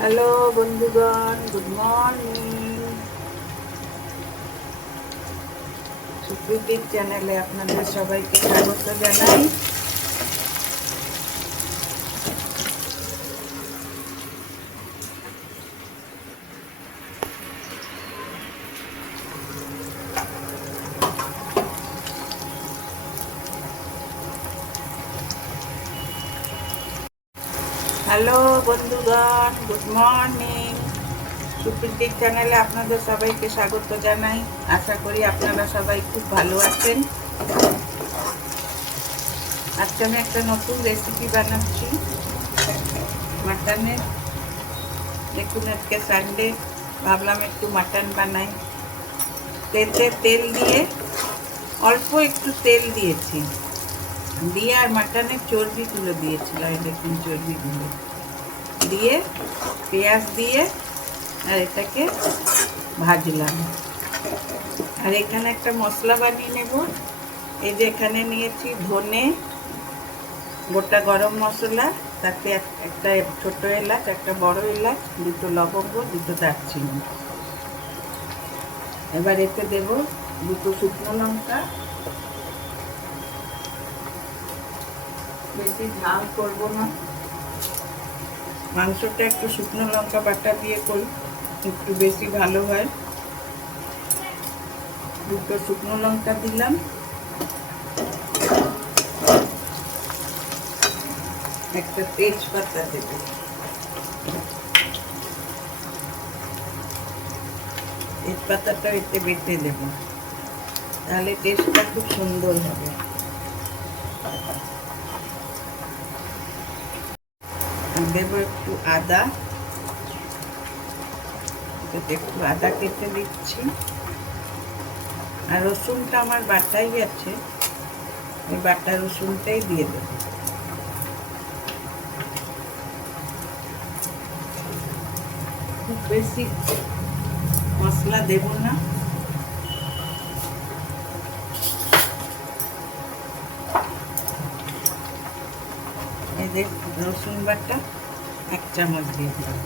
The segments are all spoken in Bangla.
হ্যালো বন্ধুগণ, গুড মর্নিং। সুপ্রীতির চ্যানেলে আপনাদের সবাইকে স্বাগত জানাই। হ্যালো বন্ধুগণ, গুড মর্নিং। সুপ্রীতির চ্যানেলে আপনাদের সবাইকে স্বাগত জানাই। আশা করি আপনারা সবাই খুব ভালো আছেন। আজকে আমি একটা নতুন রেসিপি বানাচ্ছি মাটনের। দেখুন, আজকে সানডে, ভাবলাম একটু মাটন বানাই। তেল দিয়ে, অল্প একটু তেল দিয়েছি, দিয়ে আর মাটনের চর্বিগুলো দিয়েছিলাম। দেখুন, চর্বিগুলো দিয়ে পেঁয়াজ দিয়ে আর এটাকে ভাজলাম। আর এখানে একটা মশলা বানিয়ে নেব। এই যে এখানে নিয়েছি ধনে, গোটা গরম মশলা, তাতে একটা ছোট এলাচ, একটা বড় এলাচ, দুটো লবঙ্গ, দুটো দারচিনি। এবার এতে দেব দুটো শুকনো লঙ্কা। বেশি ঝাল করবো না, মাংসটা একটু শুকনো লঙ্কা বাটা দিয়ে করি, একটু বেশি ভালো হয়। দুটো শুকনো লঙ্কা দিলাম, একটা তেজপাতা দেব, তেজপাতাটা এতে বেটে দেব, তাহলে টেস্টটা খুব সুন্দর হবে। দেব একটু আদা, একটু আদা কেটে দিচ্ছি। আর রসুনটা আমার বাটাই আছে, ওই বাটা রসুনটাই দিয়ে দেব। খুব বেশি মশলা দেব না। এই যে রসুন বাটা 1 চামচ দিয়ে দিলাম।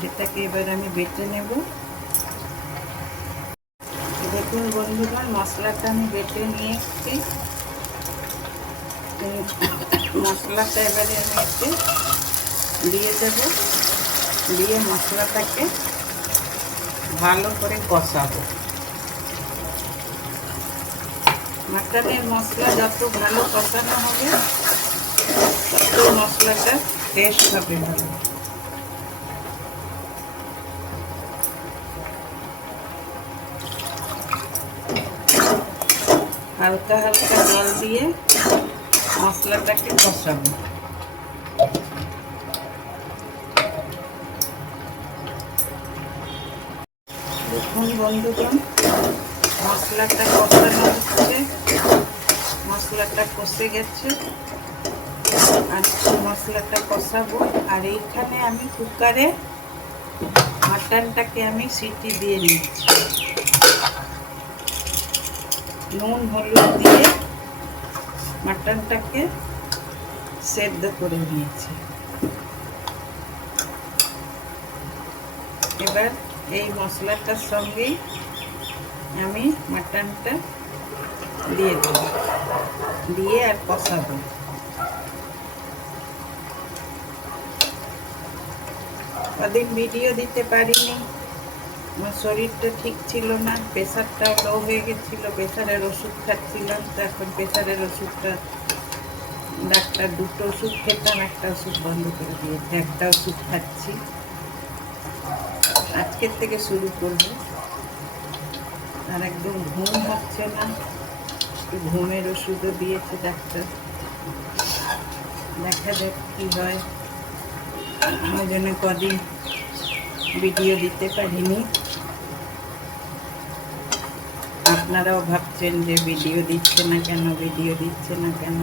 সেটাকে এবার আমি বেটে নেব। দেখুন বন্ধুগণ, মশলাটা আমি বেটে নিয়ে এসেছি। মশলাটা এবারে আমি এতে দিয়ে দেব, দিয়ে মশলাটাকে ভালো করে কষাবো। মাটনের মশলা যত ভালো কষানো হবে, তত মশলাটা টেস্ট হবে ভালো। হালকা হালকা জল দিয়ে মশলাটাকে কষাবো। দেখুন বন্ধুগণ, মশলাটা কষানো হচ্ছে, মশলাটা কষে গেছে। আর মশলাটা কষাবো। আর এইখানে আমি কুকারে মাটনটাকে আমি সিটি দিয়ে নিচ্ছি। নুন হলুদ দিয়ে মাটনটাকে সেদ্ধ করে নিয়েছি। এবার এই মশলাটার সঙ্গেই আমি মাটনটা দিয়ে দেব, দিয়ে আর কষাবো। কদিন ভিডিও দিতে পারিনি, আমার শরীরটা ঠিক ছিল না, প্রেশারটা লো হয়ে গেছিলো, প্রেশারের ওষুধ খাচ্ছিলাম। তো এখন প্রেশারের ওষুধটা, ডাক্তার দুটো ওষুধ খেতাম, একটা ওষুধ বন্ধ করে দিয়েছে, একটা ওষুধ খাচ্ছি। আজকের থেকে শুরু করব। আর একদম ঘুম হচ্ছে না, একটু ঘুমের ওষুধও দিয়েছে ডাক্তার। দেখা যাক কী হয়। ওই জন্য কদিন ভিডিও দিতে পারিনি। আপনারাও ভাবছেন যে ভিডিও দিচ্ছে না কেন, ভিডিও দিচ্ছে না কেন।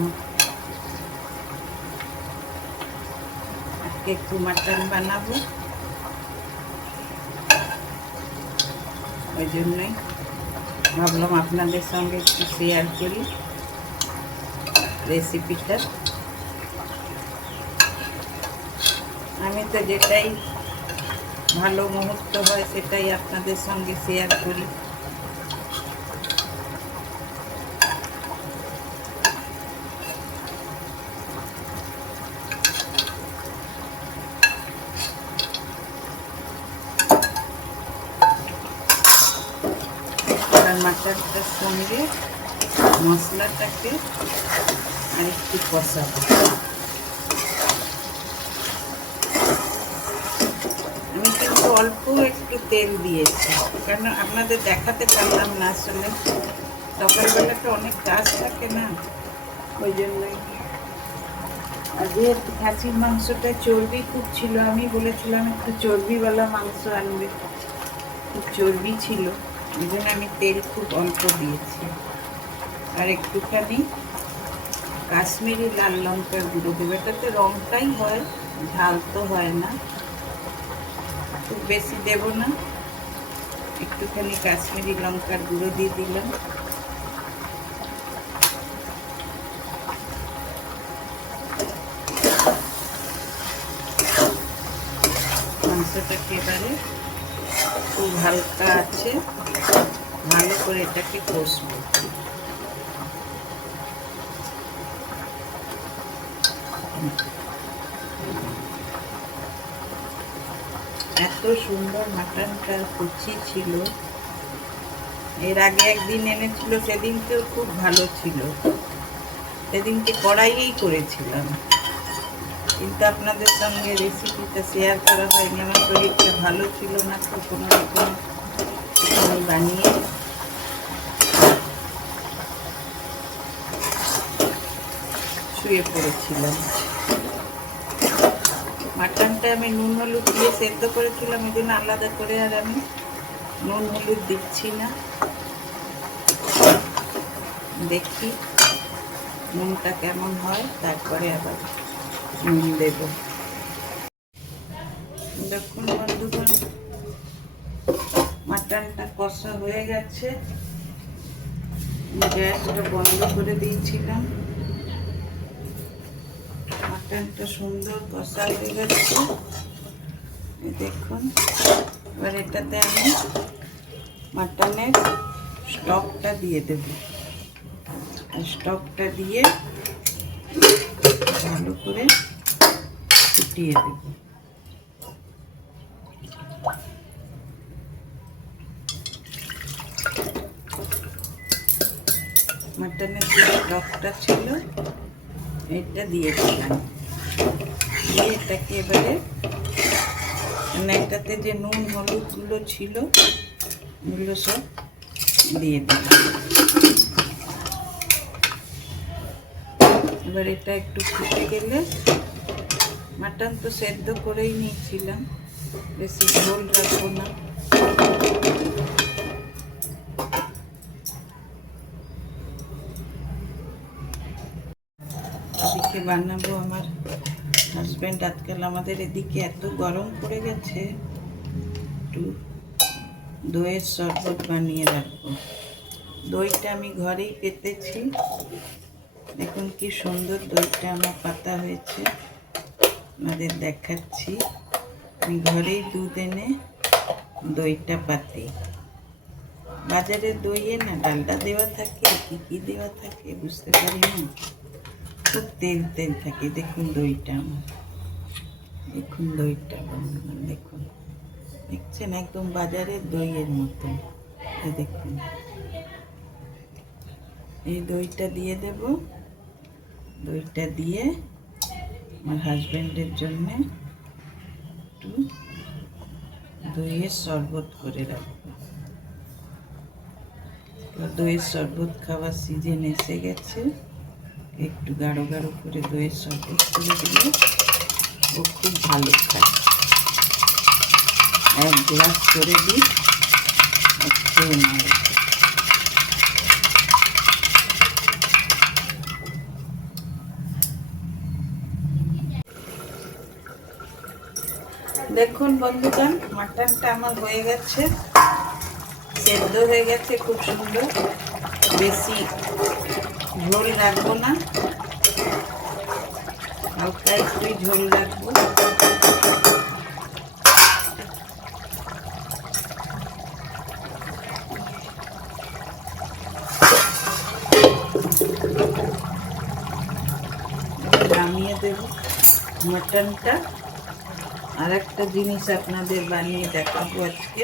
আজকে একটু মাটন বানাবো, ওই জন্যই ভাবলাম আপনাদের সঙ্গে একটু শেয়ার করি রেসিপিটা। আমি তো যেটাই ভালো মুহূর্ত হয় সেটাই আপনাদের সঙ্গে শেয়ার করি। মাটনটার সঙ্গে মশলাটাকে আরেকটু কষাবো। আমি কিন্তু অল্প একটু তেল দিয়েছি, কারণ আপনাদের দেখাতে পারলাম না, আসলে সকালবেলাটা অনেক কাজ থাকে না, ওই জন্যই। আর যেহেতু খাসির মাংসটা চর্বি খুব ছিল, আমি বলেছিলাম একটু চর্বিওয়ালা মাংস আনবে, খুব চর্বি ছিল, এই জন্য আমি তেল খুব অল্প দিয়েছি। আর একটুখানি কাশ্মীরি লাল লঙ্কার গুঁড়ো দেবো, এটাতে রঙটাই হয়, ঝাল তো হয় না, খুব বেশি দেব না, একটুখানি কাশ্মীরি লঙ্কার গুঁড়ো দিয়ে দিলাম। মাংসটাকে এবারে খুব হালকা আছে ভালো করে এটাকে কষবো। এত সুন্দর মাটনটা কচি ছিল, এর আগে একদিন এনেছিল, সেদিনকেও খুব ভালো ছিল, সেদিনকে কড়াইয়েই করেছিলাম, কিন্তু আপনাদের সঙ্গে রেসিপিটা শেয়ার করা হয়নি, আমার শরীরটা ভালো ছিল না, তো কোনো রকম আমি বানিয়ে শুয়ে পড়েছিলাম। মাটনটা আমি নুন হলুদ দিয়ে সেদ্ধ করেছিলাম, এই জন্য আলাদা করে আর আমি নুন হলুদ দিচ্ছি না। দেখি নুনটা কেমন হয়, তারপরে আবার নুন দেব। দেখুন বন্ধুগণ, মাটনটা কষা হয়ে গেছে, গ্যাসটা বন্ধ করে দিয়েছিলাম, মাটনটা সুন্দর কষা হয়ে গেছে। দেখুন, এবার এটাতে আমি মাটনের স্টকটা দিয়ে দেব, স্টকটা দিয়ে ভালো করে ফুটিয়ে দেব। মাটনের যে স্টকটা ছিল এটা দিয়ে দিলাম, দিয়ে এটাকে এবারে এটাতে যে নুন হলুদগুলো ছিল ওগুলো সব দিয়ে দিলাম। এবার এটা একটু ফুটে গেলে, মাটন তো সেদ্ধ করেই নিয়েছিলাম, বেশি ঝোল রাখবো না, এদিকে বানাবো আমার হাজব্যান্ড, আজকাল আমাদের এদিকে এত গরম পড়ে গেছে, একটু দইয়ের শরবত বানিয়ে রাখবো। দইটা আমি ঘরেই পেতেছি, দেখুন কি সুন্দর দইটা আমার পাতা হয়েছে, আপনাদের দেখাচ্ছি। আমি ঘরেই দুধ এনে দইটা পাতি, বাজারে দইয়ে না ডালডা দেওয়া থাকে, কি দেওয়া থাকে বুঝতে পারি না, খুব তেল তেল থাকে। দেখুন দইটা আমার, দেখুন দইটা বন্ধুগণ, দেখুন, দেখছেন একদম বাজারের দইয়ের মতো। দেখুন, এই দইটা দিয়ে দেব, দইটা দিয়ে আমার হাজব্যান্ডের জন্য একটু দইয়ের শরবত করে রাখবো। দইয়ের শরবত খাওয়ার সিজন এসে গেছে, একটু গাঢ় গাঢ় করে দইয়ের শরবত করে দিলে ও খুব ভালো খায়। এক গ্লাস করে দিই, খেয়ে নেয়। দেখুন বন্ধুগণ, মাটনটা আমার হয়ে গেছে, সেদ্ধ হয়ে গেছে খুব সুন্দর, বেশি ঝোল রাখবো না, হালকা একটু ঝোল রাখবো। মাটনটা আর একটা জিনিস আপনাদের বানিয়ে দেখাবো আজকে।